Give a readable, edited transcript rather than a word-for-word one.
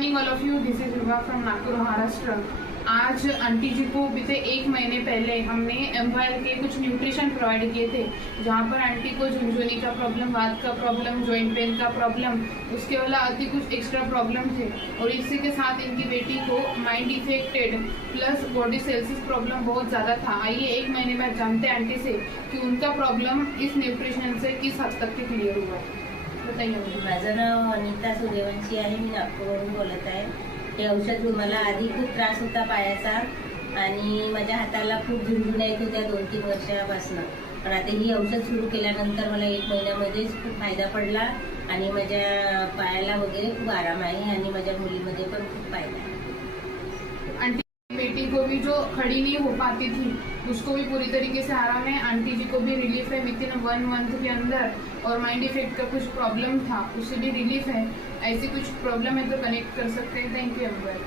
Morning all of you, this is Vibha फ्रॉम नागपुर महाराष्ट्र। आज आंटी जी को बीते 1 महीने पहले हमने एम्पायर के कुछ न्यूट्रिशन प्रोवाइड किए थे, जहाँ पर आंटी को झुनझुनी का प्रॉब्लम, वात का प्रॉब्लम, जॉइंट पेन का प्रॉब्लम, उसके वाला अति कुछ एक्स्ट्रा प्रॉब्लम थे। और इसी के साथ इनकी बेटी को माइंड इफेक्टेड प्लस बॉडी सेल्सिस प्रॉब्लम बहुत ज़्यादा था। आइए 1 महीने बाद जानते हैं आंटी से कि उनका प्रॉब्लम इस न्यूट्रिशन से किस हद तक क्लियर हुआ। बताइए। माझं नाव अनिता सूर्यवंशी आहे, मी नागपूरवरून बोलत आहे। हे औषध मला आधी खूप त्रास होता पायाचा आणि माझ्या हाताला खूप झुणझुण्या येत होत्या 2-3 वर्षापासून, पण आता ही औषध सुरू केल्यानंतर मला 1 महिन्यामध्येच खूप फायदा पडला आणि माझ्या पायाला वगैरे खूप आराम आहे आणि माझ्या मुलीमध्ये पण खूप फायदा आहे। आंटी बेटी को भी जो खड़ी नहीं हो पाती थी उसको भी पूरी तरीके से आराम है, आंटी जी को भी रिलीफ है विद इन 1 मंथ के अंदर। और माइंड इफेक्ट का कुछ प्रॉब्लम था उससे भी रिलीफ है। ऐसी कुछ प्रॉब्लम है तो कनेक्ट कर सकते हैं। Thank you everyone.